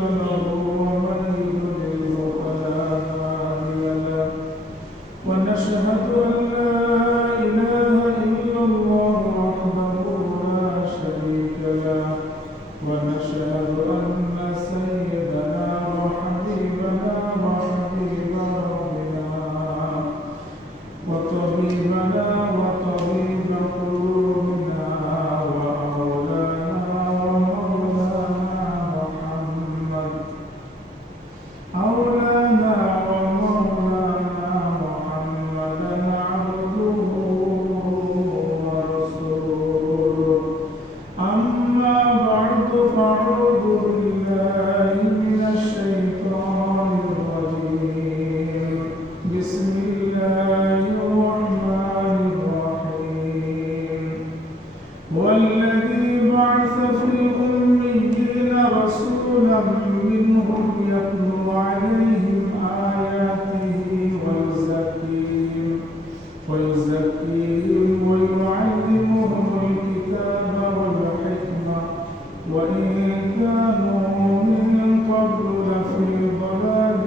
له ومن يضلل فلا هادي له ونشهد أن لا إله إلا الله وحده لا شريك له ونشهد أن سيدنا وحبيبنا وحبيب ربنا وطبيبنا وطبيب قلوبنا وأولانا ومولانا محمد أولانا ومولانا محمدا عبده ورسوله أما بعد فأعوذ بالله من الشيطان الرجيم بسم الله الرحمن الرحيم والذي بعث في الأميين رسولا منهم يتلو عليهم آياته ويزكيهم ويعلمهم الكتاب والحكمة وإن كانوا من قبل لفي ضلال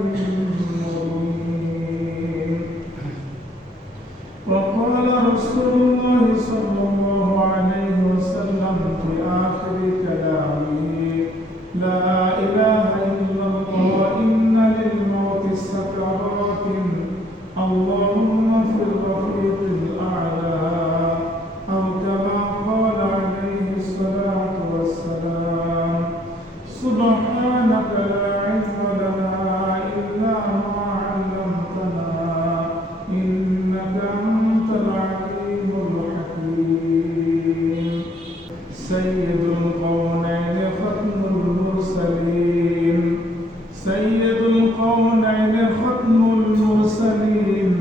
مبين وقال رسول الله صلى الله عليه وسلم في آخر كلامه لا إله إلا الله إن للموت سكرات اللهم في الرفيق الأعلى أو كما قال عليه الصلاة والسلام سبحانك لا علم لنا إلا ما علمتنا إنك أنت العليم الحكيم سيد القونين ختم المرسلين سيد القونين ختم المرسلين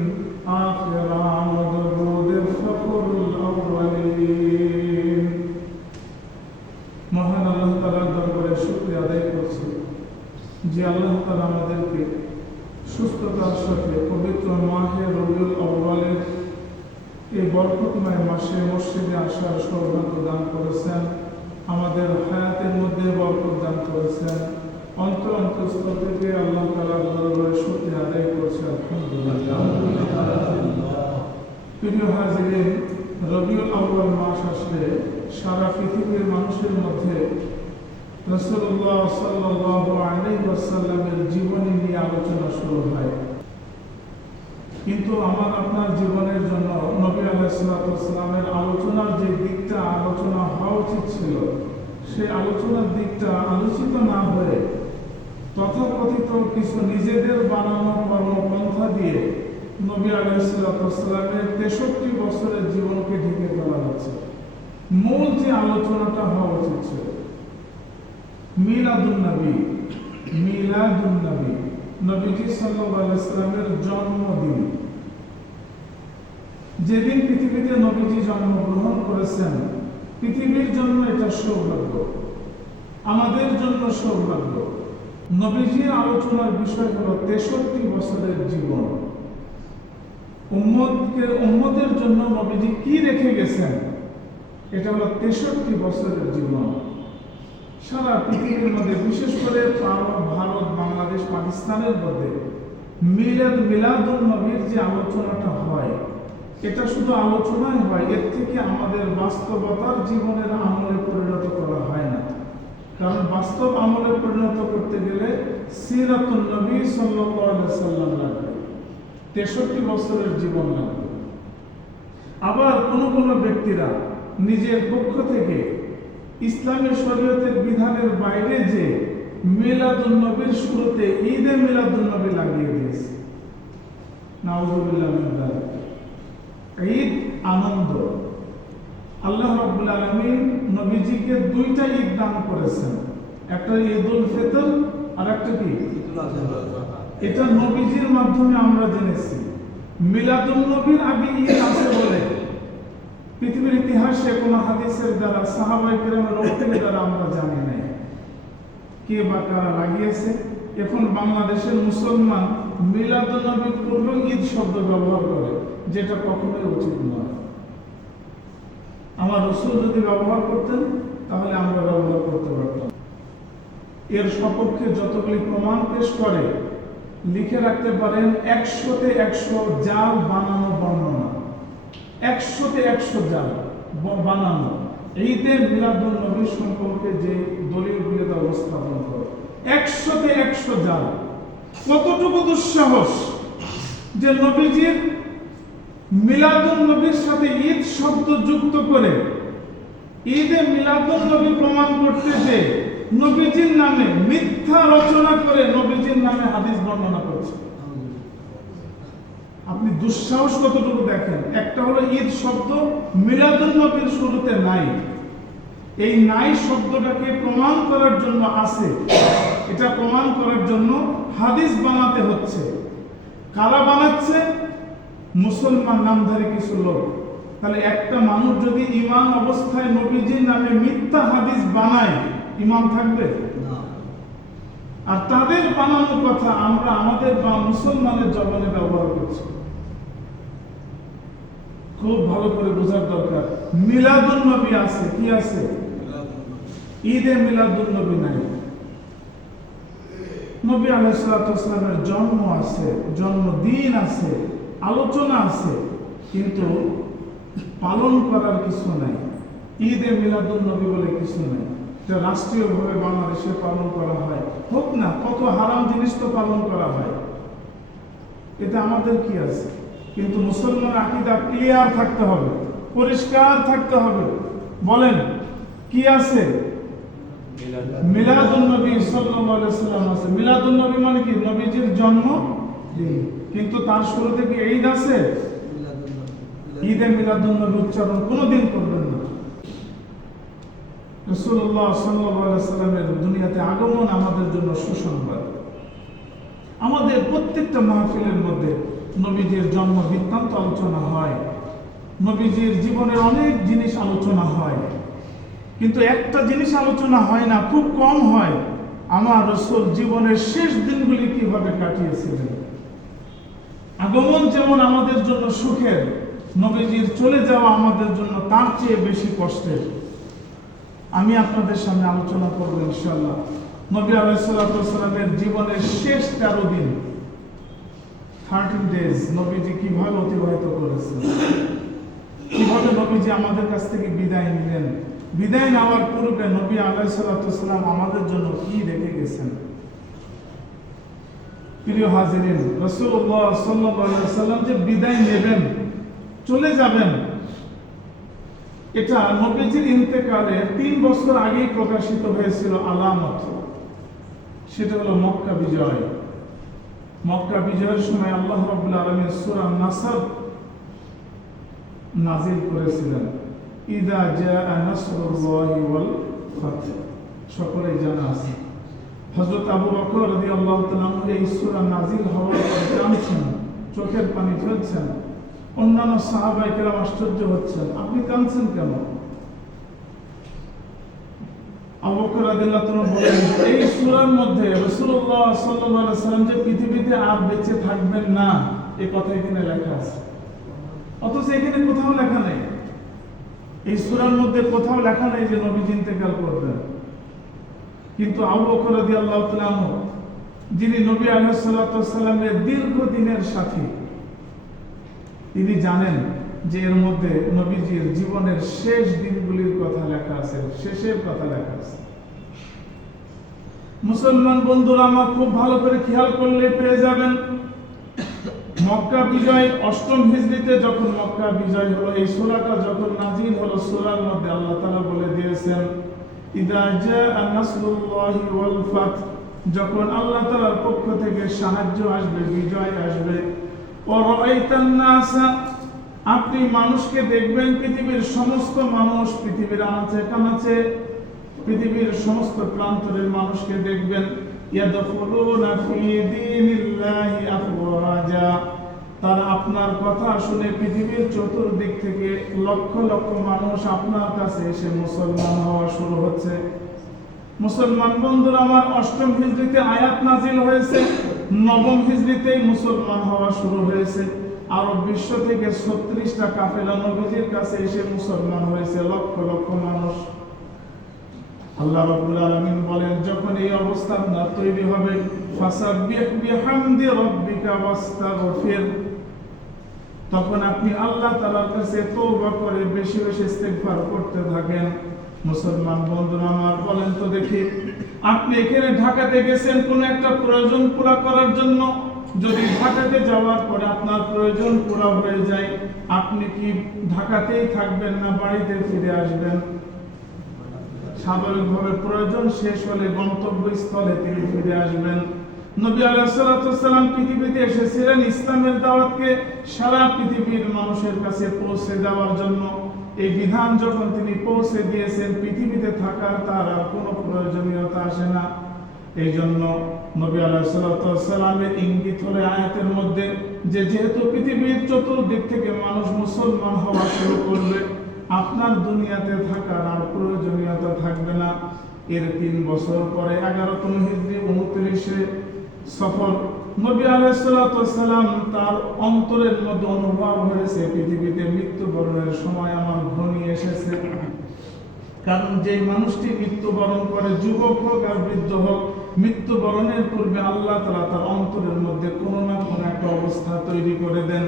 آخر عمد الرود فخر الأولين মহান আল্লাহ তাআলার দরবারে শুকরিয়া আদায় করছি যে আল্লাহ তাআলা আমাদেরকে সুস্থতার সাথে পবিত্র মাহে রবিউল আউয়ালের এই বরকতময় মাসে মসজিদে আসার সৌভাগ্য দান করেছেন, আমাদের হায়াতের মধ্যে বরকত দান করেছেন। অন্তরস্থল থেকে আল্লাহ তাআলার দরবারে শুকরিয়া আদায় করছি আলহামদুলিল্লাহ। প্রিয় হাজিরিন, রবিউল আউয়াল মাস আসলে সারা পৃথিবীর মানুষের মধ্যে রাসূলুল্লাহ সাল্লাল্লাহু আলাইহি ওয়াসাল্লামের জীবনী নিয়ে আলোচনা শুরু হয়। কিন্তু আমার আপনার জীবনের জন্য নবী আলাইহিস সালাতু ওয়াস সালামের আলোচনার যে দিকটা আলোচনা হওয়া উচিত ছিল, সেই আলোচনার দিকটা আলোচিত না হয়ে তথাকথিত কিছু নিজেদের বানানো কর্মপন্থা দিয়ে নবী আলাইহিস সালাতু ওয়াস সালামের 63 বছরের জীবনকে ঢেকে ফেলা হচ্ছে। মূল যে আলোচনাটা হওয়া উচিত ছিল মিলাদুন নবী, নবীজি সাল্লাল্লাহু আলাইহি ওয়াসাল্লামের জন্মদিন। যেদিন পৃথিবীতে নবীজি জন্মগ্রহণ করেছেন, পৃথিবীর জন্য এটা সৌভাগ্য, আমাদের জন্য সৌভাগ্য। নবীজির আলোচনার বিষয় হলো 63 বছরের জীবন। উম্মতের জন্য নবীজি কি রেখে গেছেন, এটা হলো 63 বছরের জীবন। সারা পৃথিবীর মধ্যে, বিশেষ করে ভারত, বাংলাদেশ, পাকিস্তানের মধ্যে মিলাদুন নবীর যে আলোচনাটা হয়, এটা শুধু আলোচনাই হয়, এর থেকে আমাদের বাস্তবতার জীবনের আমলে পরিণত করা হয় না। কারণ বাস্তব আমলে পরিণত করতে গেলে সিরাতুন নবী সাল্লাল্লাহু আলাইহি ওয়াসাল্লাম লাগবে, 63 বছরের জীবন লাগবে। আবার কোন ব্যক্তিরা নিজের পক্ষ থেকে ইসলামী শরীয়তের বিধানের বাইরে যে মিলাদুন নবীর শুরুতে ঈদে মিলাদুন নবী লাগিয়ে দিয়েছে। নাউযুবিল্লাহ মিন যালিক। ঈদ আনন্দ। আল্লাহ রাব্বুল আলামিন নবীজিকে দুইটা ঈদ দান করেছেন, একটা ঈদুল ফিতর আর একটা কি ঈদুল আযহা। এটা নবীজির মাধ্যমে আমরা জেনেছি। মিলাদুন নবীর আগে ঈদ আছে বলে পৃথিবীর ইতিহাসে কোনো হাদিসের দ্বারা, সাহাবায়ে কেরামের রওয়ায়েতের দ্বারা আমরা জানি না কে বা কারা লাগিয়েছে। এখন বাংলাদেশের মুসলমান মিলাদুন নবীর পূর্বে ঈদ শব্দ ব্যবহার করে, যেটা কখনোই উচিত নয়। আমার রাসূল যদি ব্যবহার করতেন তাহলে আমরা ব্যবহার করতে পারতাম। এর সপক্ষে যতগুলি প্রমাণ পেশ করে লিখে রাখতে পারেন 100-তে 100 জাল বানানো বর্ণনা, 100-তে 100 জাল বানানো ঈদে মিলাদুন নবী সম্পর্কে যে দলিলগুলি উপস্থাপন করে 100-তে 100 জাল। কতটুকু দুঃসাহস যে নবীজির মিলাদুন নবীর সাথে ঈদ শব্দ যুক্ত করে ঈদে মিলাদুন নবী প্রমাণ করতে যে নবীজির নামে মিথ্যা রচনা করে নবীজির নামে হাদিস বর্ণনা করছে। আপনি দুঃসাহস কতটুকু দেখেন। একটা হলো ঈদ শব্দ মিলাদুন নবীর শুরুতে নাই, এই নাই শব্দটাকে প্রমাণ করার জন্য আছে, এটা প্রমাণ করার জন্য হাদিস বানাতে হচ্ছে। কারা বানাচ্ছে? মুসলমান নামধারী কিছু লোক। তাহলে একটা মানুষ যদি ঈমান অবস্থায় নবীজির নামে মিথ্যা হাদিস বানায়, ঈমান থাকবে না। আর তাদের বানানো কথা আমরা আমাদের বা মুসলমানের জবানে ব্যবহার করছি। খুব ভালো করে বোঝার দরকার। মিলাদুন নবী আছে, কি আছে? ঈদে মিলাদুন নবী নাই। নবী আলাইহিস সালাতু ওয়াস সালামের জন্ম আছে, জন্মদিন আছে, আলোচনা আছে, কিন্তু পালন করার কিছু নাই। ঈদে মিলাদুন নবী বলে কিছু নাই। এটা রাষ্ট্রীয়ভাবে বাংলাদেশে পালন করা হয়, হোক না, কত হারাম জিনিস তো পালন করা হয়, এটা আমাদের কি আছে? কিন্তু মুসলমান আকীদা ক্লিয়ার থাকতে হবে, পরিষ্কার থাকতে হবে। বলেন কি আছে? মিলাদুন নবী সাল্লাল্লাহু আলাইহি ওয়াসাল্লাম আছে। মিলাদুন নবী মানে কি? নবীজির জন্ম দিন। কিন্তু তার শুরুতে কি ঈদ আছে? ঈদে মিলাদুন নবী উচ্চারণ কোনোদিন করবেন না। রাসূলুল্লাহ সাল্লাল্লাহু আলাইহি ওয়াসাল্লামের দুনিয়াতে আগমন আমাদের জন্য সুসংবাদ। আমাদের প্রত্যেকটা মাহফিলের মধ্যে নবীজির জন্ম বৃত্তান্ত আলোচনা হয়, নবীজির জীবনের অনেক জিনিস আলোচনা হয়, কিন্তু একটা জিনিস আলোচনা হয় না, খুব কম হয়, আমার রাসূল জীবনের শেষ দিনগুলি কিভাবে কাটিয়েছিলেন। আগমন যেমন আমাদের জন্য সুখের, নবীজির চলে যাওয়া আমাদের জন্য তার চেয়ে বেশি কষ্টের। আমি আপনাদের সামনে আলোচনা করব ইনশাআল্লাহ নবী আলাইহিস সালাতু ওয়াস সালামের জীবনের শেষ 13 দিন, 13 ডেজ নবীজি কিভাবে অতিবাহিত করেছেন, কিভাবে নবীজি আমাদের কাছ থেকে বিদায় নিলেন, বিদায় নেওয়ার পূর্বে নবী আলাইহিস সালাতু ওয়াস সালাম আমাদের জন্য কি রেখে গেছেন। প্রিয় হাজিরিন, রাসূলুল্লাহ সাল্লাল্লাহু আলাইহি ওয়াসাল্লাম যে বিদায় নেবেন, চলে যাবেন, এটা নবীজির ইন্তেকালের 3 বছর আগেই প্রকাশিত হয়েছিল আলামত। সেটা হলো মক্কা বিজয়। মক্কা বিজয়ের সময় আল্লাহ রাব্বুল আলামিন সূরা নাসর নাযিল করেছিলেন, ইযা জাআ নাসরুল্লাহি ওয়াল ফাতহ। সকলেই জানা আছে। হযরত আবু বকর রাদিয়াল্লাহু তাআলা এই সূরা নাযিল হওয়ার পরে কাঁদছেন, চোখের পানি ফেলছেন। অন্যান্য সাহাবায়ে কেরাম আশ্চর্য হচ্ছেন, আপনি কাঁদছেন কেন? আবু বকর রাদিয়াল্লাহু তাআলা বলেন, এই সূরার মধ্যে রাসূলুল্লাহ সাল্লাল্লাহু আলাইহি ওয়াসাল্লাম যে পৃথিবীতে আর বেঁচে থাকবেন না, এই কথা এখানে লেখা আছে। অথচ এখানে কোথাও লেখা নেই, এই সূরার মধ্যে কোথাও লেখা নেই যে নবী ইন্তেকাল করবেন। কিন্তু আবু বকর রাদিয়াল্লাহু তাআলা যিনি নবী আলাইহিস সালাতু ওয়াস সালামের দীর্ঘদিনের সাথী, তিনি জানেন যে এর মধ্যে নবীজির জীবনের শেষ দিনগুলির কথা লেখা আছে, শেষের কথা লেখা আছে। মুসলমান বন্ধুরা আমার, খুব ভালো করে খেয়াল করলে পেয়ে যাবেন, মক্কা বিজয় 8ম হিজরিতে যখন মক্কা বিজয় হলো, এই সূরাটা যখন নাযিল হলো, সূরার মধ্যে আল্লাহ তাআলা বলে দিয়েছেন, ইযা জাআ নাসরুল্লাহি ওয়াল ফাতহ, যখন আল্লাহ তাআলার পক্ষ থেকে সাহায্য আসবে, বিজয় আসবে, ওয়ারাআইতান নাসা, আপনি মানুষকে দেখবেন, পৃথিবীর সমস্ত মানুষ, পৃথিবীর আনাচে কানাচে, পৃথিবীর সমস্ত প্রান্তরের মানুষকে দেখবেন, ইয়াদখুলুনা ফি দীনিল্লাহি আফওয়াজা, তারা আপনার কথা শুনে পৃথিবীর চতুর্দিক থেকে লক্ষ লক্ষ মানুষ আপনার কাছে এসে মুসলমান হওয়া শুরু হচ্ছে। মুসলমান বন্ধুরা আমার, 8ম হিজরিতে আয়াত নাযিল হয়েছে, 9ম হিজরিতেই মুসলমান হওয়া শুরু হয়েছে। আরব বিশ্ব থেকে 36টা কাফেলা নবীজির কাছে এসে মুসলমান হয়েছে, লক্ষ লক্ষ মানুষ। আল্লাহ রাব্বুল আলামিন বলেন, যখন এই অবস্থা আপনার তৈরি হবে, ফাসাব্বিহ বিহামদি রাব্বিকা ওয়াস্তাগফির, তখন আপনি আল্লাহ তাআলার কাছে তওবা করে বেশি বেশি ইস্তিগফার করতে থাকেন। মুসলমান বন্ধুরা আমার, বলেন তো দেখি, আপনি এখানে ঢাকাতে গেছেন কোন একটা প্রয়োজন পুরা করার জন্য, যদি ঢাকাতে যাওয়ার পরে আপনার প্রয়োজন পুরা হয়ে যায়, আপনি কি ঢাকাতেই থাকবেন না বাড়িতে ফিরে আসবেন? স্বাভাবিকভাবে প্রয়োজন শেষ হলে গন্তব্যস্থলে তিনি ফিরে আসবেন। নবী আলাইহিস সালাতু ওয়াস সালাম পৃথিবীতে এসেছিলেন ইসলামের দাওয়াতকে সারা পৃথিবীর মানুষের কাছে পৌঁছে দেওয়ার জন্য। এই বিধান যখন তিনি পৌঁছে দিয়েছেন, পৃথিবীতে থাকার তার আর কোনো প্রয়োজনীয়তা আসে না। এই জন্য নবী আলাইহিস সালাতু ওয়াস সালামের ইঙ্গিত হলো আয়াতের মধ্যে যে যেহেতু পৃথিবীর চতুর্দিক থেকে মানুষ মুসলমান হওয়া শুরু করবে, আপনার দুনিয়াতে থাকার আর প্রয়োজনীয়তা থাকবে না। এর 3 বছর পরে 11তম হিজরি 29শে সফর, নবী আলাইহিস সালাতু ওয়াস সালাম তার অন্তরের মধ্যে অনুভব হয়েছে পৃথিবীতে মৃত্যুবরণের সময় আমার ঘনিয়ে এসেছে। কারণ যে মানুষটি মৃত্যুবরণ করে, যুবক হোক আর বৃদ্ধ হোক, মৃত্যুবরণের পূর্বে আল্লাহ তাআলা তার অন্তরের মধ্যে কোনো না কোনো একটা অবস্থা তৈরি করে দেন।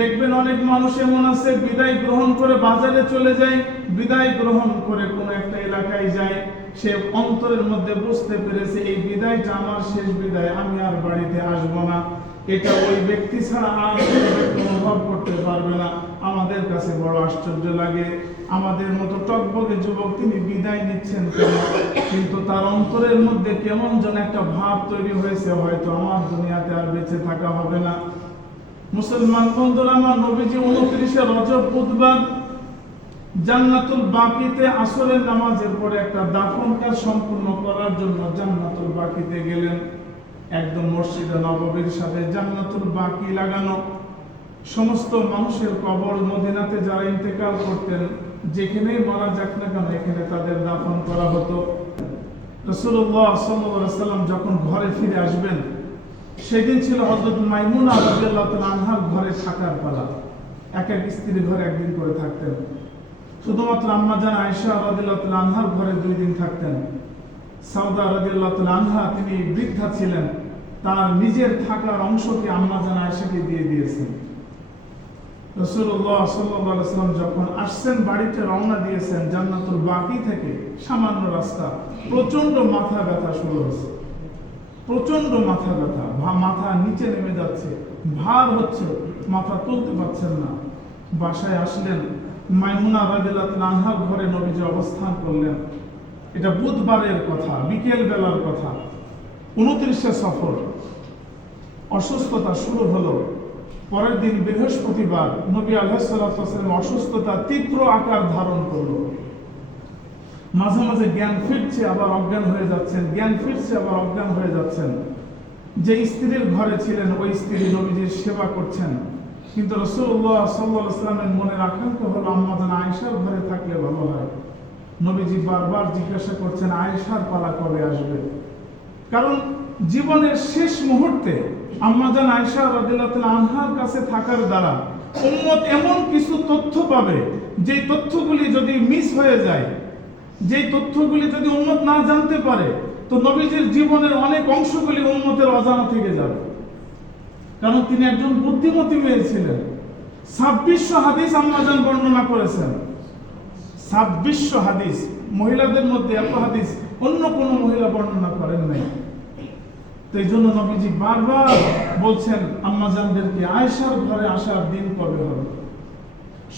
দেখবেন অনেক মানুষ এমন আছে, বিদায় গ্রহণ করে বাজারে চলে যায়, বিদায় গ্রহণ করে কোনো একটা এলাকায় যায়, সে অন্তরের মধ্যে বুঝতে পেরেছে এই বিদায়টা আমার শেষ বিদায়, আমি আর বাড়িতে আসব না। এটা ওই ব্যক্তি ছাড়া আর কোনো ব্যক্তি অনুভব করতে পারবে না। আমাদের কাছে বড় আশ্চর্য লাগে, আমাদের মতো টকবগে যুবক তিনি বিদায় নিচ্ছেন কেন? কিন্তু তার অন্তরের মধ্যে কেমন যেন একটা ভাব তৈরি হয়েছে, হয়তো আমার দুনিয়াতে আর বেঁচে থাকা হবে না। মুসলমান বন্ধুরা আমার, নবীজি 29শে রজব বুধবার জান্নাতুল বাকিতে আসরের নামাজের পরে একটা দাফন কাজ সম্পূর্ণ করার জন্য জান্নাতুল বাকিতে গেলেন। একদম মসজিদে নববীর সাথে জান্নাতুল বাকি লাগানো। সমস্ত মানুষের কবর, মদিনাতে যারা ইন্তেকাল করতেন, যেখানেই মারা যাক না কেন, এখানে তাদের দাফন করা হতো। রাসূলুল্লাহ সাল্লাল্লাহু আলাইহি ওয়াসাল্লাম যখন ঘরে ফিরে আসবেন, সেদিন ছিল হযরত মাইমুনা রাদিয়াল্লাহু তাআলা আনহার ঘরে থাকার পালা। এক এক স্ত্রীর ঘরে একদিন করে থাকতেন। শুধুমাত্র আম্মা জান আয়েশা রাদিয়াল্লাহু তাআলা আনহার ঘরে 2 দিন থাকতেন। সাউদা রাদিয়াল্লাহু তাআলা আনহা, তিনি বৃদ্ধা ছিলেন, তার নিজের থাকার অংশকে আম্মা জান আয়েশাকে দিয়ে দিয়েছেন। রাসূলুল্লাহ সাল্লাল্লাহু আলাইহি ওয়াসাল্লাম যখন আসছেন, বাড়িতে রওনা দিয়েছেন জান্নাতুল বাকি থেকে, সামান্য রাস্তা, প্রচন্ড মাথা ব্যথা শুরু হয়েছে, প্রচন্ড মাথা ব্যথা, মাথা নিচে নেমে যাচ্ছে, ভার হচ্ছে, মাথা তুলতে পারছেন না। বাসায় আসলেন, মাইমুনা রাদিয়াল্লাহু তাআলা আনহার ঘরে নবীজি অবস্থান করলেন। এটা বুধবারের কথা, বিকেল বেলার কথা, 29শে সফর। অসুস্থতা শুরু হলো। পরের দিন বৃহস্পতিবার নবী আলাইহিস সালাতু ওয়াস সালাম অসুস্থতা তীব্র আকার ধারণ করলো। মাঝে মাঝে জ্ঞান ফিরছে, আবার অজ্ঞান হয়ে যাচ্ছেন, জ্ঞান ফিরছে, আবার অজ্ঞান হয়ে যাচ্ছেন। যে স্ত্রীর ঘরে ছিলেন, ওই স্ত্রী নবীজির সেবা করছেন। কিন্তু রাসূলুল্লাহ সাল্লাল্লাহু আলাইহি ওয়াসাল্লামের মনের আকাঙ্ক্ষা হলো আম্মা জান আয়েশার ঘরে থাকলে ভালো হয়। নবীজি বারবার জিজ্ঞাসা করছেন, আয়েশার পালা কবে আসবে? কারণ জীবনের শেষ মুহূর্তে আম্মা জান আয়েশা রাদিয়াল্লাহু তাআলা আনহার কাছে থাকার দ্বারা উম্মত এমন কিছু তথ্য পাবে, যে তথ্যগুলি যদি মিস হয়ে যায়, যে তথ্যগুলি যদি উম্মত না জানতে পারে, তো নবীজির জীবনের অনেক অংশগুলি উম্মতের অজানা থেকে যাবে। কারণ তিনি একজন বুদ্ধিমতী মেয়ে ছিলেন। 2600 হাদিস আম্মা জান বর্ণনা করেছেন। 2600 হাদিস, মহিলাদের মধ্যে এত হাদিস অন্য কোন মহিলা বর্ণনা করেন নাই। তো এই জন্য নবীজি বারবার বলছেন আম্মা জানদেরকে, আয়েশার ঘরে আসার দিন কবে হবে?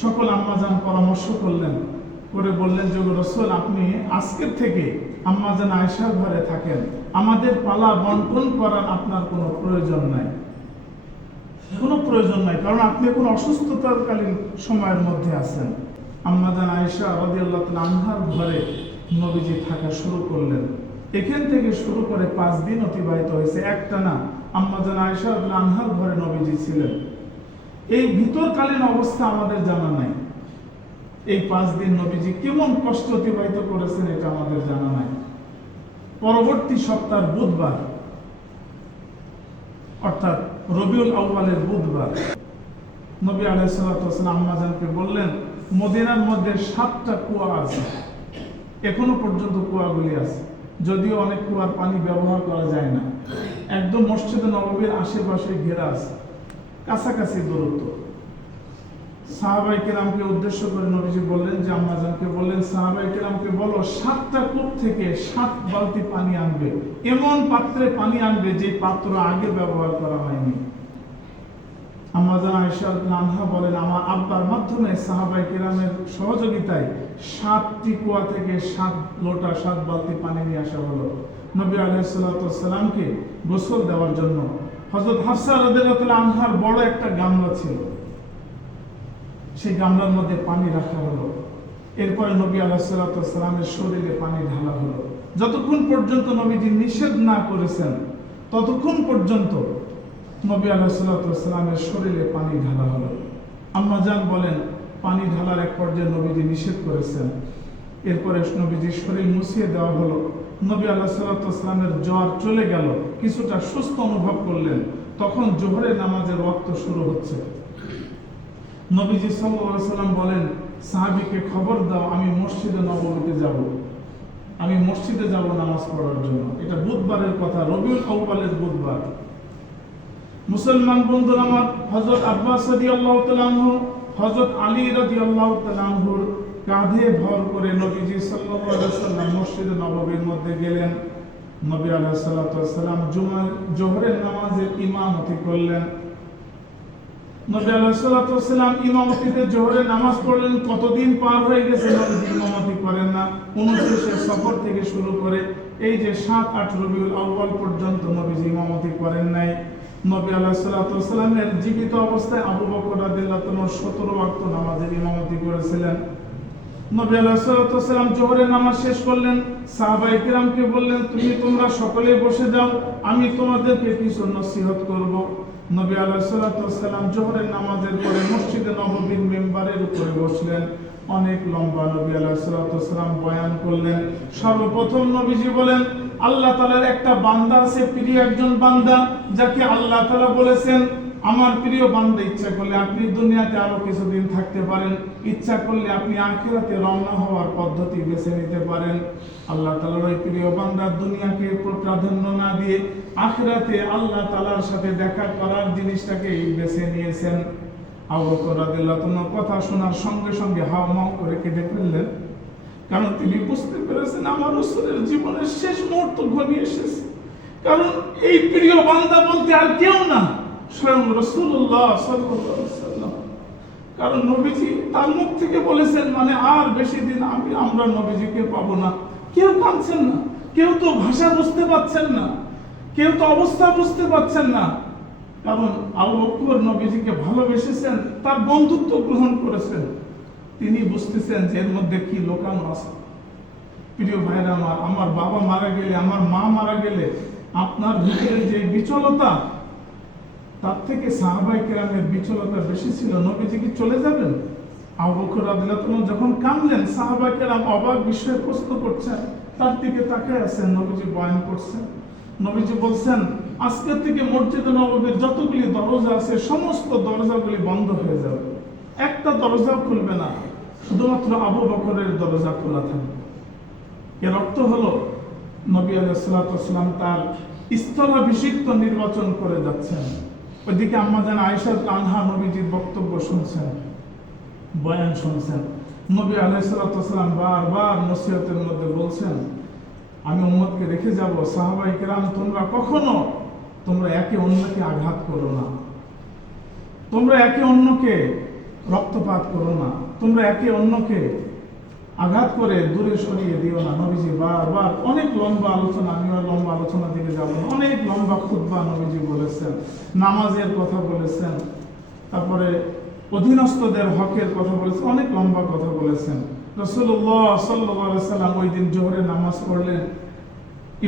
সকল আম্মা জান পরামর্শ করলেন, করে বললেন যে রাসূল, আপনি আজকের থেকে আম্মা জান আয়েশার ঘরে থাকেন, আমাদের পালা বন্টন করার আপনার কোনো প্রয়োজন নাই, কোনো প্রয়োজন নাই, কারণ আপনি এখন অসুস্থতাকালীন সময়ের মধ্যে আছেন। আম্মা জান আয়েশা রাদিয়াল্লাহু তাআলা আনহার ঘরে নবীজি থাকা শুরু করলেন। এখান থেকে শুরু করে 5 দিন অতিবাহিত হয়েছে, একটানা আম্মা জান আয়েশা রাদিয়াল্লাহু আনহার ঘরে নবীজি ছিলেন। এই ভিতরকালীন অবস্থা আমাদের জানা নাই। এই 5 দিন নবীজি কেমন কষ্ট অতিবাহিত করেছেন এটা আমাদের জানা নাই। পরবর্তী সপ্তাহ বুধবার, অর্থাৎ রবিউল আউয়ালের বুধবার, নবী আলাইহিস সালাতু ওয়াস সালাম আম্মা জানকে বললেন, মদিনার মধ্যে 7টা কুয়া আছে, এখনো পর্যন্ত কুয়াগুলি আছে, যদিও অনেক কুয়ার পানি ব্যবহার করা যায় না। একদম মসজিদে নববীর আশেপাশে ঘেরা আছে, কাছাকাছি দূরত্ব। সাহাবাই কেরামকে উদ্দেশ্য করে নবীজি বললেন যে আম্মাজানকে বললেন, সাহাবাই কেরামকে বলো 7টা কূপ থেকে 7 বালতি পানি আনবে, এমন পাত্রে পানি আনবে যে পাত্র আগে ব্যবহার করা হয়নি। আম্মাজান আয়েশা রাদিয়াল্লাহু আনহা বলেন, আমার আব্বার মাধ্যমে সাহাবাই কেরামের সহযোগিতায় 7টি কুয়া থেকে 7 লোটা 7 বালতি পানি নিয়ে আসা হলো নবী আলাইহিস সালাতু ওয়াস সালামকে গোসল দেওয়ার জন্য। হযরত হাফসা রাদিয়াল্লাহু আনহার বড় একটা গামলা ছিল, সেই গামলার মধ্যে পানি রাখা হলো। এরপরে নবী আলাইহিস সালাতু ওয়াস সালামের শরীরে পানি ঢালা হলো। যতক্ষণ পর্যন্ত নবীজি নিষেধ না করেছেন ততক্ষণ পর্যন্ত নবী আলাইহিস সালাতু ওয়াস সালামের শরীরে পানি ঢালা হলো। আম্মা জান বলেন, পানি ঢালার এক পর্যায়ে নবীজি নিষেধ করেছেন। এরপরে নবীজির শরীর মুছিয়ে দেওয়া হলো। নবী আলাইহিস সালাতু ওয়াস সালামের জ্বর চলে গেল, কিছুটা সুস্থ অনুভব করলেন। তখন জোহরের নামাজের ওয়াক্ত শুরু হচ্ছে। নবীজি সাল্লাল্লাহু আলাইহি সাল্লাম বলেন, সাহাবীকে খবর দাও, আমি মসজিদে নববীতে যাব, আমি মসজিদে যাব নামাজ পড়ার জন্য। এটা বুধবারের কথা, রবিউল আউয়ালের বুধবার। মুসলমান বন্ধুরা আমার, হযরত আব্বাস রাদিয়াল্লাহু তাআলা আনহু হযরত আলী রাদিয়াল্লাহু তাআলা আনহুর কাঁধে ভর করে নবীজি সাল্লাল্লাহু আলাইহি ওয়াসাল্লাম মসজিদে নববীর মধ্যে গেলেন। নবী আলাইহিস সালাতু ওয়াস সালাম জোহরের নামাজের ইমামতি করলেন। নবী আলাইহিস সালাতু ওয়াস সালাম ইমামতিতে জোহরের নামাজ পড়লেন। কতদিন পার হয়ে গেছে নবী ইমামতি করেন না। 29 সফর থেকে শুরু করে এই যে 7-8 রবিউল আউয়াল পর্যন্ত নবীজি ইমামতি করেন নাই। নবী আলাইহিস সালাতু ওয়াস সালামের জীবিত অবস্থায় আবু বকর রাদিয়াল্লাহু তাআলা 17 ওয়াক্ত নামাজের ইমামতি করেছিলেন। নবী আলাইহিস সালাতু ওয়াস সালাম জোহরের নামাজ শেষ করলেন। সাহাবায়ে কেরামকে বললেন, তোমরা সকলে বসে যাও, আমি তোমাদেরকে কিছু নসিহত করব। নবী আলাইহিস সালাতু ওয়াস সালাম জোহরের নামাজের পরে মসজিদে নববীর মিম্বারের উপরে বসলেন। অনেক লম্বা নবী আলাইহিস সালাতু ওয়াস সালাম বয়ান করলেন। সর্বপ্রথম নবীজি বলেন, আল্লাহ তাআলার একটা বান্দা আছে, প্রিয় একজন বান্দা, যাকে আল্লাহ তাআলা বলেছেন, আমার প্রিয় বান্দা, ইচ্ছা করলে আপনি দুনিয়াতে আরো কিছুদিন থাকতে পারেন, ইচ্ছা করলে আপনি আখিরাতে রওনা হওয়ার পদ্ধতি বেছে নিতে পারেন। আল্লাহ তাআলার ওই প্রিয় বান্দা দুনিয়াকে প্রাধান্য না দিয়ে আখিরাতে আল্লাহ তাআলার সাথে দেখা করার জিনিসটাকে বেছে নিয়েছেন। আবু বকর রাদিয়াল্লাহু তাআলা কথা শোনার সঙ্গে সঙ্গে হাওমাও করে কেঁদে ফেললেন, কারণ তিনি বুঝতে পেরেছেন আমার রাসূলের জীবনের শেষ মুহূর্ত ঘনিয়ে এসেছে। কারণ এই প্রিয় বান্দা বলতে আর কেউ না, স্বয়ং রাসূলুল্লাহ সাল্লাল্লাহু আলাইহি ওয়াসাল্লাম। কারণ নবীজি তার মুখ থেকে বলেছেন, মানে আর বেশি দিন আমরা নবীজিকে পাবো না। কেউ কাঁদছেন না, কেউ তো ভাষা বুঝতে পারছেন না, কেউ তো অবস্থা বুঝতে পারছেন না। কারণ আবু বকর নবীজিকে ভালোবেসেছেন, তার বন্ধুত্ব গ্রহণ করেছেন। তিনি বুঝতেছেন যে এর মধ্যে কি লোকানো আছে। প্রিয় ভাইরা আমার বাবা মারা গেলে, আমার মা মারা গেলে আপনার ভিতরে যে বিচলতা, তার থেকে সাহাবায়ে কেরামের বিচলতা বেশি ছিল। নবীজি কি চলে যাবেন? আবু বকর রাদিয়াল্লাহু তাআলা যখন কাঁদলেন, সাহাবায়ে কেরাম অবাক বিষয়ে প্রশ্ন করছেন, তার দিকে তাকায় আছেন। নবীজি বয়ান করছেন, নবীজি বলছেন, আজকের থেকে মসজিদে নববীর যতগুলি দরজা আছে সমস্ত দরজাগুলি বন্ধ হয়ে যাবে, একটা দরজাও খুলবে না, শুধুমাত্র আবু বকরের দরজা খোলা থাকবে। এর অর্থ হলো নবী আলাইহিস সালাতু ওয়াস সালাম তার স্থলাভিষিক্ত নির্বাচন করে যাচ্ছেন। ওইদিকে আম্মা জান আয়েশা আনহা নবীজির বক্তব্য শুনছেন, বয়ান শুনছেন। নবী আলাইহিস সালাতু ওয়াস সালাম বারবার নসিহতের মধ্যে বলছেন, আমি উম্মতকে রেখে যাব, সাহাবায়ে কেরাম তোমরা একে অন্যকে আঘাত করো না, তোমরা একে অন্যকে রক্তপাত করো না, তোমরা একে অন্যকে আঘাত করে দূরে সরিয়ে দিও না। নবীজি বারবার অনেক লম্বা আলোচনা, আমি আর লম্বা আলোচনা দিকে যাব না, অনেক লম্বা খুতবা নবীজি বলেছেন, নামাজের কথা বলেছেন, তারপরে অধীনস্থদের হকের কথা বলেছেন, অনেক লম্বা কথা বলেছেন। রাসূলুল্লাহ সাল্লাল্লাহু আলাইহি ওয়াসাল্লাম ওই দিন জোহরের নামাজ পড়লেন,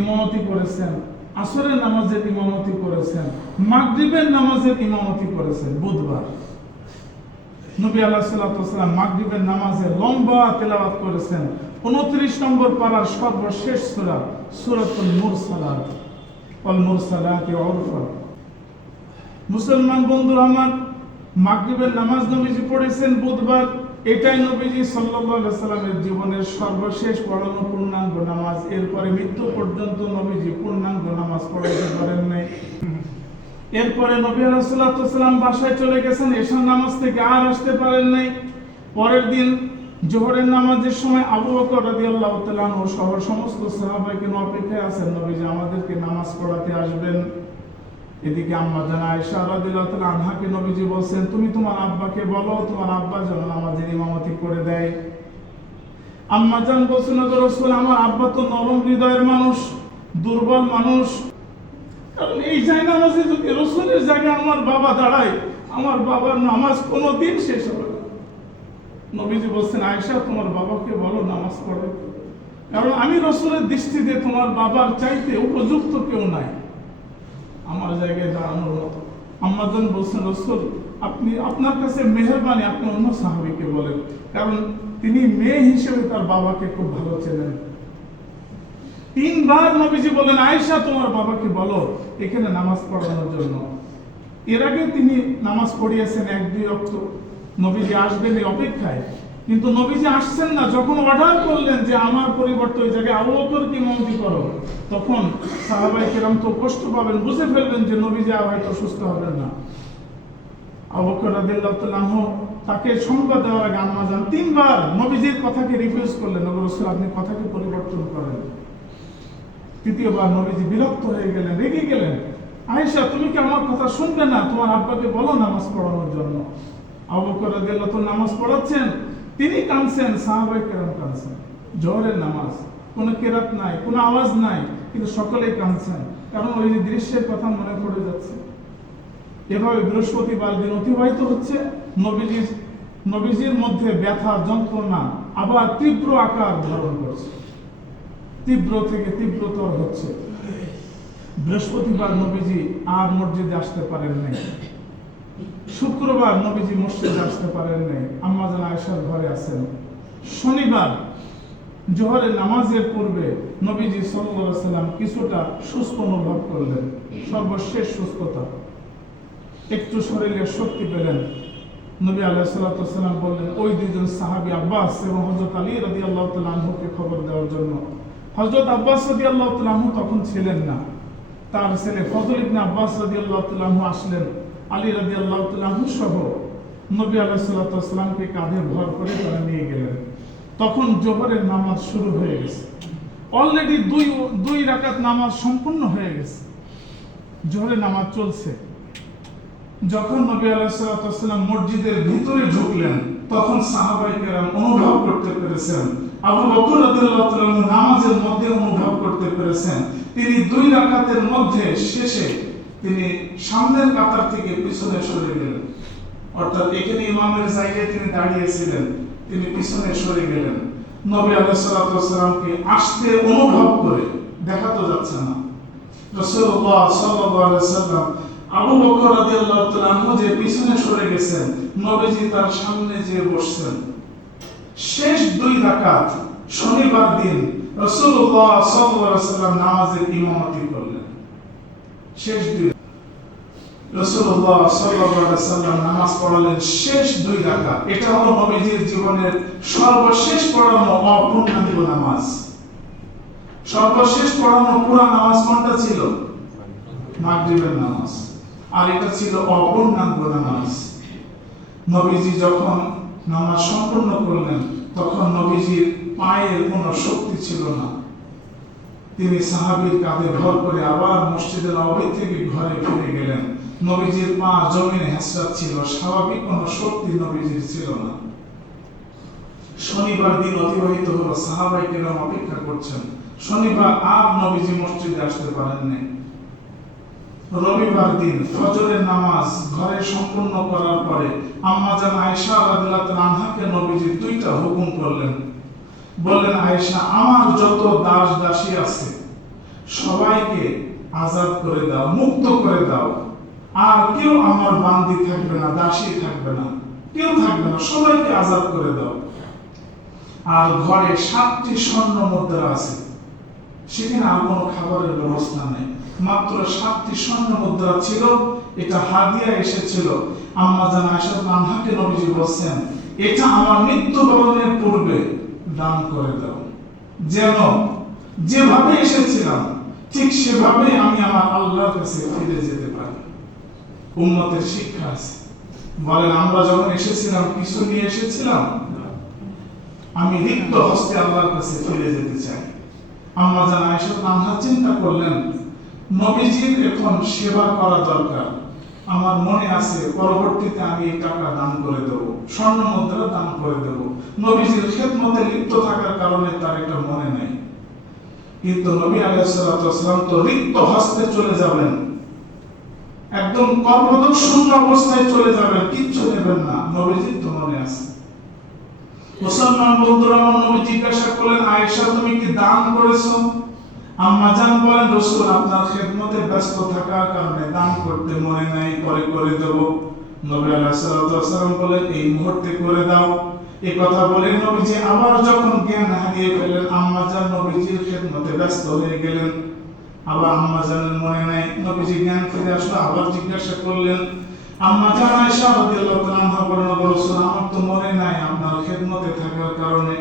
ইমামতি করেছেন, আসরের নামাজের ইমামতি করেছেন, মাগরিবের নামাজের ইমামতি করেছেন। বুধবার নবী আলাইহিস সালাতু ওয়াস সালাম মাগরিবের নামাজে লম্বা তেলাওয়াত করেছেন 29 নম্বর পারার সর্বশেষ সূরা, সূরাতুল মুরসালাত, ওয়াল মুরসালাতি উরফা। মুসলমান বন্ধুরা আমার, মাগরিবের নামাজ নবীজি পড়েছেন বুধবার, এটাই নবীজি সাল্লাল্লাহু আলাইহি সাল্লামের জীবনের সর্বশেষ পড়ানো পূর্ণাঙ্গ নামাজ। এরপরে মৃত্যু পর্যন্ত নবীজি পূর্ণাঙ্গ নামাজ পড়াতে পারেন নাই। এরপরে নবী আলাইহিস সালাতু ওয়াস সালাম বাসায় চলে গেছেন, এশার নামাজ থেকে আর আসতে পারেন নাই। পরের দিন জোহরের নামাজের সময় আবু বকর রাদিয়াল্লাহু তাআলা আনহু সহ সমস্ত সাহাবায়ে অপেক্ষায় আছেন নবীজি আমাদেরকে নামাজ পড়াতে আসবেন। এদিকে আম্মা জান আয়েশা রাদিয়াল্লাহু তাআলা আনহাকে নবীজি বলছেন, তুমি তোমার আব্বাকে বলো তোমার আব্বা যেন নামাজের ইমামতি করে দেয়। আম্মা জান বলছেন, ওগো রাসূল, আমার আব্বা তো নরম হৃদয়ের মানুষ, দুর্বল মানুষ, কারণ এই জায়নামাজে যদি রাসূলের জায়গায় আমার বাবা দাঁড়ায়, আমার বাবার নামাজ কোনোদিন শেষ হবে না। নবীজি বলছেন, আয়েশা তোমার বাবাকে বলো নামাজ পড়ে, কারণ আমি রাসূলের দৃষ্টিতে তোমার বাবার চাইতে উপযুক্ত কেউ নাই আমার জায়গায় দাঁড়ানোর মতো। আম্মা জান বলছেন, রাসূল আপনি আপনার কাছে মেহেরবানি, আপনি অন্য সাহাবীকে বলেন, কারণ তিনি মেয়ে হিসেবে তার বাবাকে খুব ভালো চেনেন। তিনবার নবীজি বলেন, আয়েশা তোমার বাবাকে বলো এখানে নামাজ পড়ানোর জন্য। এর আগে তিনি নামাজ পড়িয়েছেন 1-2 ওয়াক্ত, নবীজি আসবেন এই অপেক্ষায়, কিন্তু নবীজি আসছেন না। যখন অর্ডার করলেন যে আমার পরিবর্তে ওই জায়গায় আবু বকরকে ইমামতি করো, তখন সাহাবায়ে কেরাম তো কষ্ট পাবেন, বুঝে ফেলবেন যে নবীজি আর হয়তো সুস্থ হবেন না। আবু বকর রাদিয়াল্লাহু তাআলা আনহু তাকে সংবাদ দেওয়ার আগে আম্মা জান 3বার নবীজির কথাকে রিফিউজ করলেন, ওগো রাসূল আপনি কথাকে পরিবর্তন করেন। তৃতীয়বার নবীজি বিরক্ত হয়ে গেলেন, রেগে গেলেন, আয়েশা তুমি কি আমার কথা শুনবে না, তোমার আব্বাকে বলো নামাজ পড়ানোর জন্য। আবু বকর রাদিয়াল্লাহু তাআলা নামাজ পড়াচ্ছেন, তিনি কাঁদছেন, সাহাবায়ে কেরাম কাঁদছেন। জোহরের নামাজ, কোনো কেরাত নাই, কোনো আওয়াজ নাই, কিন্তু সকলেই কাঁদছেন, কারণ ওই যে দৃশ্যের কথা মনে পড়ে যাচ্ছে। এভাবে বৃহস্পতিবার দিন অতিবাহিত হচ্ছে, নবীজির মধ্যে ব্যথা যন্ত্রণা আবার তীব্র আকার ধারণ করছে, তীব্র থেকে তীব্রতর হচ্ছে। বৃহস্পতিবার নবীজি আর মসজিদে আসতে পারেন নাই, শুক্রবার নবীজি মসজিদে আসতে পারেন নাই, আম্মা জান আয়েশার ঘরে আছেন। শনিবার জোহরের নামাজের পূর্বে নবীজি সাল্লাল্লাহু আলাইহি সাল্লাম কিছুটা সুস্থ অনুভব করলেন, সর্বশেষ সুস্থতা, একটু শরীরে শক্তি পেলেন। নবী আলাইহিস সালাতু ওয়াস সালাম বললেন ওই দুইজন সাহাবী আব্বাস এবং হযরত আলী রাদিয়াল্লাহু তাআলা আনহুকে খবর দেওয়ার জন্য। হযরত আব্বাস রাদিয়াল্লাহু তাআলা আনহু তখন ছিলেন না, তার ছেলে ফজল ইবনে আব্বাস রাদিয়াল্লাহু তাআলা আনহু আসলেন, আলী রাদিয়াল্লাহু তাআলা আনহু সহ নবী আলাইহিস সালাতু ওয়াস সালামকে কাঁধে ভর করে তারা নিয়ে গেলেন। তখন জোহরের নামাজ শুরু হয়ে গেছে, অলরেডি দুই রাকাত নামাজ সম্পূর্ণ হয়ে গেছে, জোহরের নামাজ চলছে। যখন নবী আলাইহিস সালাতু ওয়াস সালাম মসজিদের ভিতরে ঢুকলেন, তখন সাহাবায়ে কেরাম অনুভব করতে পেরেছেন, আবু বকর রাদিয়াল্লাহু তাআলা নামাজের মধ্যে অনুভব করতে পেরেছেন, তিনি 2 রাকাতের মধ্যে শেষে তিনি সামনের কাতার থেকে পিছনে সরে গেলেন, অর্থাৎ এখানে ইমামের জায়গায় তিনি দাঁড়িয়েছিলেন, তিনি পিছনে সরে গেলেন। নবী আলাইহিস সালাতু ওয়াস সালামকে আসতে অনুভব করে, দেখা তো যাচ্ছে না, রাসূলুল্লাহ সাল্লাল্লাহু আলাইহি ওয়াসাল্লাম আবু বকর রাদিয়াল্লাহু তাআলা আনহু যে পিছনে সরে গেছেন, নবীজি তার সামনে যেয়ে বসছেন। শেষ 2 রাকাত শনিবার দিন রাসূলুল্লাহ সাল্লাল্লাহু আলাইহি ওয়াসাল্লাম নামাজের ইমামতি করলেন। শেষ 2 রাসূলুল্লাহ সাল্লাল্লাহু আলাইহি ওয়াসাল্লাম নামাজ পড়ালেন শেষ 2 রাকাত। এটা হলো নবীজির জীবনের সর্বশেষ পড়ানো অপূর্ণাঙ্গ নামাজ। সর্বশেষ পড়ানো পুরা নামাজ কোনটা ছিল? মাগরিবের নামাজ। আর এটা ছিল অপূর্ণাঙ্গ নামাজ। নবীজি যখন নামাজ সম্পূর্ণ করলেন, তখন নবীজির পায়ের কোনো শক্তি ছিল না। তিনি সাহাবীর কাঁধে ভর করে আবার মসজিদে নববী থেকে ঘরে ফিরে গেলেন। নবীজির পা জমিনে হেঁচড়াচ্ছিল, স্বাভাবিক কোনো শক্তি নবীজির ছিল না। শনিবার দিন অতিবাহিত হলো, সাহাবায়ে কেরাম অপেক্ষা করছেন। শনিবার আর নবীজি মসজিদে আসতে পারেন নাই। রবিবার দিন ফজরের নামাজ ঘরে সম্পূর্ণ করার পরে আম্মা জান আয়েশা রাদিয়াল্লাহু তাআলা আনহাকে নবীজি 2টা হুকুম করলেন। বললেন, আয়েশা আমার যত দাস দাসী আছে সবাইকে আজাদ করে দাও, মুক্ত করে দাও, আর কেউ আমার বান্দি থাকবে না, দাসী থাকবে না, কেউ থাকবে না, সবাইকে আজাদ করে দাও। আর ঘরে 7টি স্বর্ণ মুদ্রা আছে, সেখানে আর কোনো খাবারের ব্যবস্থা নেই, মাত্র 7টি স্বর্ণ মুদ্রা ছিল, এটা হাদিয়া এসেছিল। আম্মা জান আয়েশা আনহাকে নবীজি বলছেন, এটা আমার মৃত্যুবরণের পূর্বে দান করে দাও, যেন যেভাবে এসেছিলাম ঠিক সেভাবে আমি আমার আল্লাহর কাছে ফিরে যেতে পারি। উম্মতের শিক্ষা আছে। বলেন, আমরা যখন এসেছিলাম কিছু নিয়ে এসেছিলাম? আমি রিক্ত হস্তে আল্লাহর কাছে ফিরে যেতে চাই। আম্মা জান আয়েশা আনহা চিন্তা করলেন, নবীজির এখন সেবা করা দরকার। আমার মনে আছে পরবর্তীতে আমি এই টাকা দান করে দেব, স্বর্ণ মুদ্রা দান করে দেব। নবীজির খেদমতে লিপ্ত থাকার কারণে তার এটা মনে নাই। কিন্তু নবী আলাইহিস সালাতু ওয়াস সালাম তো রিক্ত হস্তে চলে যাবেন, একদম কর্মদক শূন্য অবস্থায় চলে যাবেন, কিচ্ছু নেবেন না। নবীজির তো মনে আছে। মুসলমান বন্ধুরা, নবী জিজ্ঞাসা করলেন, আয়েশা তুমি কি দান করেছো? আম্মা জান বলেন, রাসূল আপনার খেদমতে ব্যস্ত থাকার কারণে দান করতে মনে নাই, পরে করে দেব। নবী আলাইহিস সালাতু ওয়াস সালাম বলেন, এই মুহূর্তে করে দাও। এই কথা বলে নবীজি আবার যখন জ্ঞান হারিয়ে ফেলেন, আম্মা জান নবীজির খেদমতে ব্যস্ত হয়ে গেলেন। আবার আম্মা জানের মনে নাই, নবীজি জ্ঞান ফিরে আসলো, আবার জিজ্ঞাসা করলেন। আম্মা জান আয়েশা রাদিয়াল্লাহু তাআলা আনহা বলেন, রাসূল আমার তো মনে নাই আপনার খেদমতে থাকার কারণে।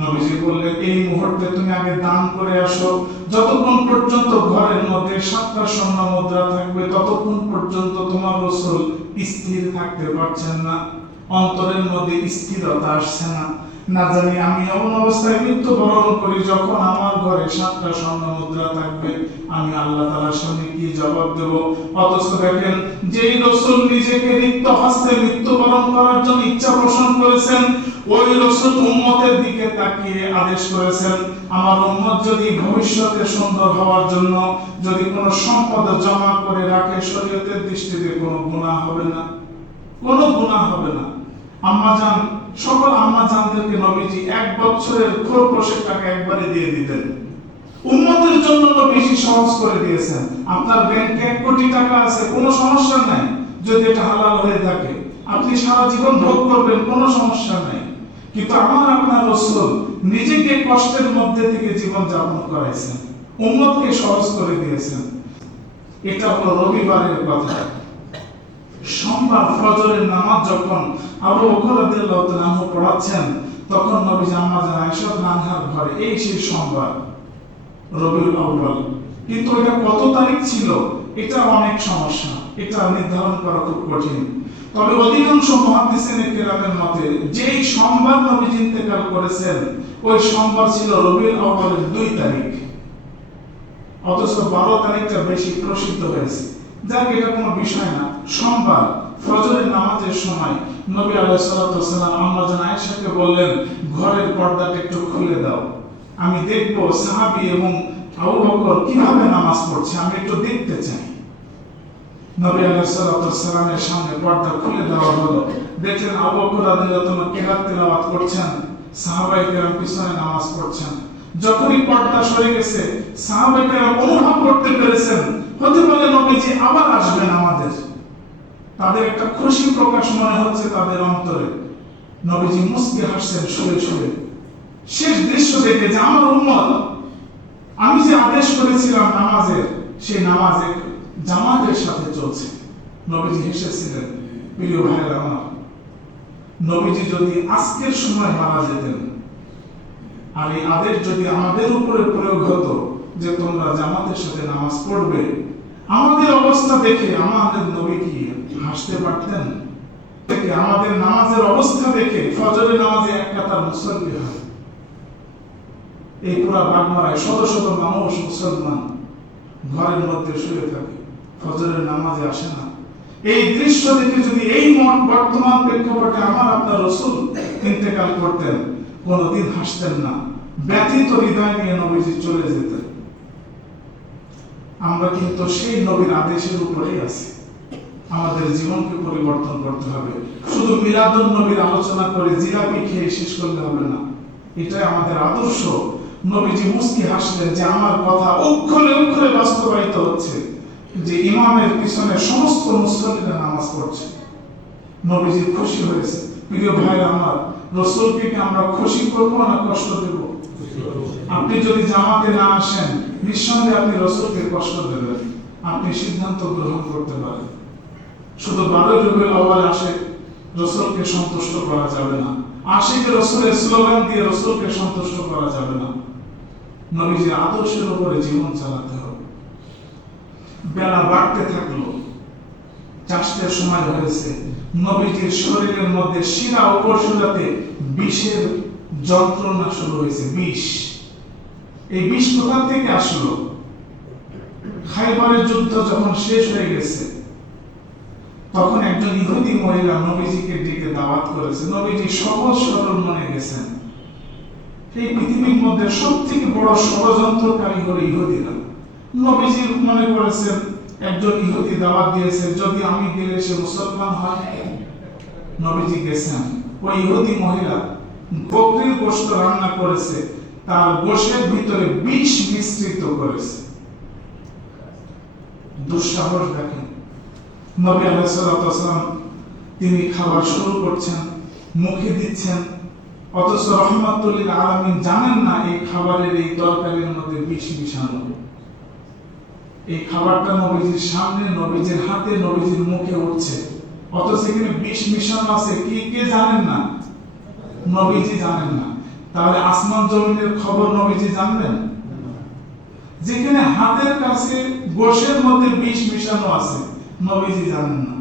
নবীজি বললেন, এই মুহূর্তে তুমি আগে দান করে আসো। যতক্ষণ পর্যন্ত ঘরের মধ্যে 7টা স্বর্ণ মুদ্রা থাকবে ততক্ষণ পর্যন্ত তোমার রাসূল স্থির থাকতে পারছেন না, অন্তরের মধ্যে স্থিরতা আসছে না। না জানি আমি এমন অবস্থায় মৃত্যুবরণ করি যখন আমার ঘরে 7টা স্বর্ণ মুদ্রা থাকবে, আমি আল্লাহ তাআলার সামনে কি জবাব দেব? অথচ দেখেন, যেই রাসূল নিজেকে রিক্ত হস্তে মৃত্যুবরণ করার জন্য ইচ্ছা পোষণ করেছেন, ওই রাসূল উম্মতের দিকে তাকিয়ে আদেশ করেছেন, আমার উম্মত যদি ভবিষ্যতে সুন্দর হওয়ার জন্য যদি কোনো সম্পদ জমা করে রাখে, শরীয়তের দৃষ্টিতে কোনো গুনাহ হবে না, কোনো গুনাহ হবে না। আম্মা জান, সকল আম্মা জানদেরকে নবীজি 1 বছরের খরচের টাকা একবারে দিয়ে দিতেন। উম্মতের জন্য নবীজি সহজ করে দিয়েছেন। আপনার ব্যাংকে 1 কোটি টাকা আছে, কোনো সমস্যা নাই, যদি এটা হালাল হয়ে থাকে আপনি সারা জীবন ভোগ করবেন, কোনো সমস্যা নাই। কিন্তু আমার আপনার রাসূল নিজেকে কষ্টের মধ্যে থেকে জীবন যাপন করাইছেন, উম্মতকে সহজ করে দিয়েছেন। এটা হলো রবিবারের কথা। সোমবার ফজরের নামাজ যখন আবু বকর রাদিয়াল্লাহু তাআলা আনহু পড়াচ্ছেন, তখন নবীজি আম্মা জান আয়েশা আনহার ঘরে এই সেই সোমবার রবিউল আউয়াল। কিন্তু এটা কত তারিখ ছিল এটা অনেক সমস্যা, এটা নির্ধারণ করা খুব কঠিন। তবে অধিকাংশ মুহাদ্দিসিনে কেরামের মতে যেই সোমবার নবীজি ইন্তেকাল করেছেন ওই সোমবার ছিল রবিউল আউয়ালের 2 তারিখ, অথচ 12 তারিখটা বেশি প্রসিদ্ধ হয়েছে। যাক, এটা কোনো বিষয় না। সোমবার ফজরের নামাজের সময় নবী আলাইহিস সালাতু ওয়াস সালাম আম্মা জান আয়েশাকে বললেন, ঘরের পর্দাটা একটু খুলে দাও, আমি দেখব সাহাবী এবং আবু বকর কিভাবে নামাজ পড়ছে, আমি একটু দেখতে চাই। নবী আলাইহিস সালাতু ওয়াস সালামের সামনে পর্দা খুলে দেওয়া হলো। দেখলেন আবু বকর রাদিয়াল্লাহু তাআলা কিরাত তেলাওয়াত করছেন, সাহাবায়ে কেরাম পিছনে নামাজ পড়ছেন। যখনই পর্দা সরে গেছে সাহাবায়ে কেরাম অনুভব করতে পেরেছেন হতে পারে নবীজি আবার আসবেন আমাদের। তাদের একটা খুশি প্রকাশ মনে হচ্ছে তাদের অন্তরে। নবীজি মুস্কি হাসছেন শুয়ে শুয়ে। শেষ দৃশ্য দেখে যে আমার উম্মত, আমি যে আদেশ করেছিলাম নামাজের, সেই নামাজে জামাতের সাথে চলছে। নবীজি হেসেছিলেন। প্রিয় ভাইরা আমার, নবীজি যদি আজকের সময় মারা যেতেন আর এই আদেশ যদি আমাদের উপরে প্রয়োগ হতো যে তোমরা জামাতের সাথে নামাজ পড়বে, আমাদের অবস্থা দেখে আমাদের নবী কি হাসতে পারতেন? আমাদের নামাজের অবস্থা দেখে ফজরের নামাজে 1 কাতার মুসল্লি হয়, এই পুরা বাগমারায় শত শত মানুষ মুসলমান ঘরের মধ্যে শুয়ে থাকে, ফজরের নামাজে আসে না। এই দৃশ্য দেখে যদি এই বর্তমান প্রেক্ষাপটে আমার আপনার রাসূল ইন্তেকাল করতেন, কোনদিন হাসতেন না, ব্যথিত হৃদয় নিয়ে নবীজি চলে যেতেন। আমরা কিন্তু সেই নবীর আদেশের উপরেই আছি। আমাদের জীবনকে পরিবর্তন করতে হবে। শুধু মিলাদুন নবীর আলোচনা করে জিলাপি খেয়ে শেষ করলে হবে না, এটাই আমাদের আদর্শ। নবীজি মুস্কি হাসলেন যে আমার কথা অক্ষরে অক্ষরে বাস্তবায়িত হচ্ছে, যে ইমামের পিছনে সমস্ত মুসল্লিরা নামাজ পড়ছে। নবীজি খুশি হয়েছে। প্রিয় ভাইরা আমার, রাসূলকে কি আমরা খুশি করব না কষ্ট দেব? আপনি যদি জামাতে না আসেন নিঃসন্দেহে আপনি রাসূলকে কষ্ট দেবেন। আপনি সিদ্ধান্ত গ্রহণ করতে পারেন। শুধু 12 রবিউল আউয়াল আসে রসুলকে সন্তুষ্ট করা যাবে না, আশিকে রসুলের স্লোগান দিয়ে রসুলকে সন্তুষ্ট করা যাবে না। নবীজির আদর্শের উপরে জীবন চালাতে হবে। বেলা বাড়তে থাকলো, চাষের সময় হয়েছে। নবীজির শরীরের মধ্যে শিরা উপশিরাতে বিষের যন্ত্রণা শুরু হয়েছে। বিষ, এই বিষ কোথা থেকে আসলো? খাইবারের যুদ্ধ যখন শেষ হয়ে গেছে, তখন একজন ইহুদি মহিলা নবীজিকে ডেকে দাওয়াত করেছে। নবীজি সহজ সরল মনে গেছেন। এই পৃথিবীর মধ্যে সব থেকে বড় ষড়যন্ত্রকারী হলো ইহুদিরা। নবীজি মনে করেছেন একজন ইহুদি দাওয়াত দিয়েছে, যদি আমি গেলে সে মুসলমান হয়। নবীজি গেছেন। ওই ইহুদি মহিলা বকরির গোশত রান্না করেছে, তার গোশতের ভিতরে বিষ মিশ্রিত করেছে। দুঃসাহস দেখেন। নবী আলাইহিস সালাম তিনি খাবার শুরু করছেন, মুখে দিচ্ছেন, অথচ রাহমাতুল লিল আলামিন জানেন না এই খাবারের, এই তরকারির মধ্যে বিষ মিশানো। এই খাবারটা নবীজির সামনে, নবীজির হাতে, নবীজির মুখে উঠছে, অথচ এখানে বিষ মিশানো আছে। কি কে জানেন না? নবীজি জানেন না। তাহলে আসমান জমিনের খবর নবীজি জানবেন? যেখানে হাতের কাছে গোশের মধ্যে বিষ মিশানো আছে, নবীজি জানেন না।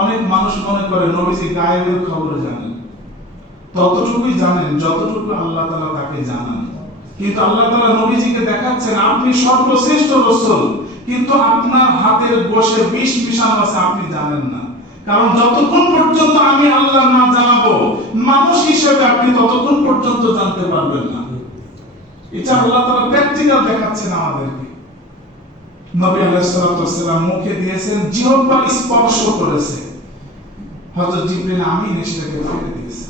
অনেক মানুষ মনে করে নবীজি গায়েবের খবর জানেন। ততটুকুই জানেন যতটুকু আল্লাহ তাআলা তাকে জানান। কিন্তু আল্লাহ তাআলা নবীজিকে দেখাচ্ছেন আপনি সর্বশ্রেষ্ঠ রাসূল, কিন্তু আপনার হাতের গোশে বিষ মিশানো আছে, আপনি জানেন না। কারণ যতক্ষণ পর্যন্ত আমি আল্লাহ না জানাবো, মানুষ হিসেবে আপনি ততক্ষণ পর্যন্ত জানতে পারবেন না। এটা আল্লাহ তাআলা প্র্যাকটিক্যাল দেখাচ্ছেন আমাদেরকে। নবী আলাইহিস সালাম মুখে দিয়েছেন, জিহ্বা স্পর্শ করেছে, হযরত জিবরিল আমিন সেটাকে ফেলে দিয়েছে।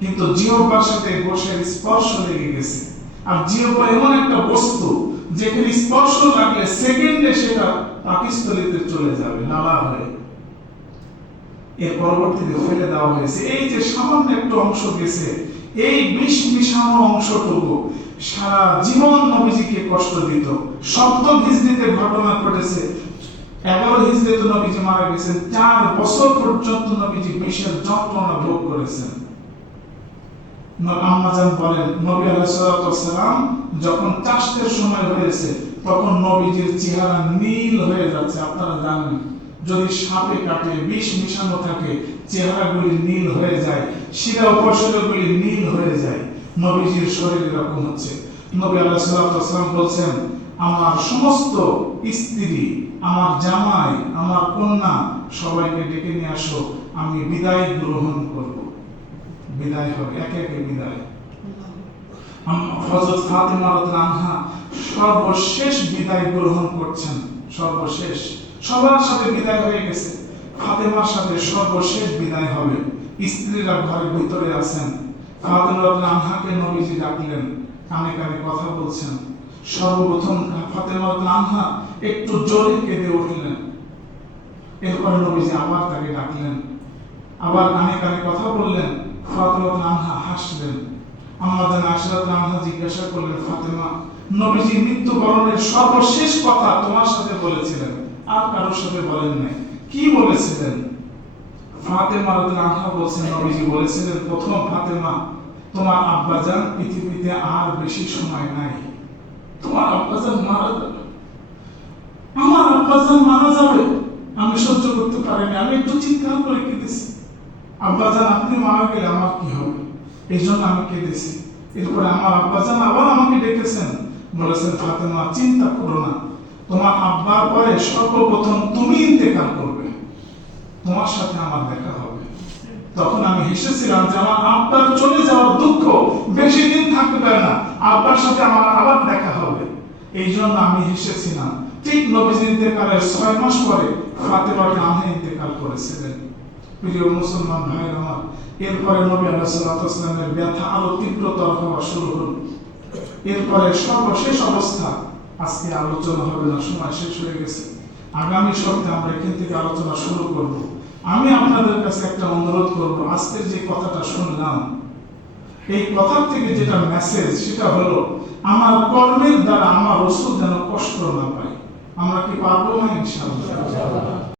কিন্তু জিহ্বার সাথে গোশের স্পর্শ লেগে গেছে। আর জিহ্বা এমন একটা বস্তু যেখানে স্পর্শ লাগলে সেকেন্ডে সেটা পাকস্থলীতে চলে যাবে, নালা হয়ে। এর পরবর্তীতে ফেলে দেওয়া হয়েছে। এই যে সামান্য একটু অংশ গেছে, এই বিষ মিশানো অংশটুকু সারা জীবন নবীজিকে কষ্ট দিত। 7 হিজরিতে ঘটনা ঘটেছে। 11 হিজরিতে নবীজি মারা গেছেন। 4 বছর পর্যন্ত নবীজি বিষের যন্ত্রণা ভোগ করেছেন। আম্মাজান বলেন, নবী আলাইহিস সালাম যখন চাষের সময় হয়েছে, তখন নবীজির চেহারা নীল হয়ে যাচ্ছে। আপনারা জানেন, যদি সাপে কাটে, বিষ মিশানো থাকে, চেহারাগুলি নীল হয়ে যায়, শিরা উপশিরাগুলি নীল হয়ে যায়। নবীজির শরীর এরকম হচ্ছে। নবী আলাইহিস সালাম বলছেন, আমার সমস্ত স্ত্রী, আমার জামাই, আমার কন্যা সবাইকে ডেকে নিয়ে আসো, আমি বিদায় গ্রহণ করব। বিদায় হবে, একে একে বিদায়। হযরত ফাতেমা রাদিয়াল্লাহু আনহা সর্বশেষ বিদায় গ্রহণ করছেন। সর্বশেষ, সবার সাথে বিদায় হয়ে গেছে, ফাতেমার সাথে সর্বশেষ বিদায় হবে। স্ত্রীরা ঘরের ভিতরে আছেন। ফাতেমা রাদিয়াল্লাহু আনহাকে নবীজি ডাকলেন, কানে কানে কথা বলছেন। সর্বপ্রথম ফাতেমা রাদিয়াল্লাহু আনহা একটু জোরে কেঁদে উঠলেন। এরপর নবীজি আবার তাকে ডাকলেন, আবার কানে কানে কথা বললেন। ফাতেমা রাদিয়াল্লাহু আনহা হাসলেন। আম্মাজান আয়েশা রাদিয়াল্লাহু আনহা জিজ্ঞাসা করলেন, ফাতেমা, নবীজি মৃত্যুবরণের সর্বশেষ কথা তোমার সাথে বলেছিলেন, আর কারোর সাথে বলেন নাই, কি বলেছিলেন? ফাতেমা রাদিয়াল্লাহু আনহা বলেছেন, নবীজি বলেছিলেন, প্রথম ফাতেমা, তোমার আব্বাজান পৃথিবীতে আর বেশি সময় নাই, তোমার আব্বাজান মারা যাবে। আমার আব্বাজান মারা যাবে, আমি সহ্য করতে পারিনি, আমি একটু চিৎকার করে কেঁদেছি। আব্বাজান আপনি মারা গেলে আমার কি হবে, এই জন্য আমি কেঁদেছি। এরপরে আমার আব্বাজান আবার আমাকে ডেকেছেন, বলেছেন, ফাতেমা চিন্তা করো না, তোমার আব্বার পরে সর্বপ্রথম তুমি ইন্তেকাল করবে, তোমার সাথে আমার দেখা হবে। তখন আমি হেসেছিলাম যে আমার আব্বার চলে যাওয়ার দুঃখ বেশি দিন থাকবে না, আব্বার সাথে আমার আবার দেখা হবে, এই জন্য আমি হেসেছিলাম। ঠিক নবীজির ইন্তেকালের 6 মাস পরে ফাতেমা রাদিয়াল্লাহু আনহা ইন্তেকাল করেছিলেন। প্রিয় মুসলমান ভাই আমার, এরপরে নবী আলাইহিস সালামের ব্যথা আরো তীব্রতর হওয়া শুরু হলো। এরপরে সর্বশেষ অবস্থা, আজকে আলোচনা হবে না, সময় শেষ হয়ে গেছে। আগামী সপ্তাহে আমরা এখান থেকে আলোচনা শুরু করব। আমি আপনাদের কাছে একটা অনুরোধ করব, আজকের যে কথাটা শুনলাম, এই কথা থেকে যেটা মেসেজ, সেটা হলো আমার কর্মের দ্বারা আমার রাসূল যেন কষ্ট না পায়। আমরা কি পারবো না? ইনশাআল্লাহ।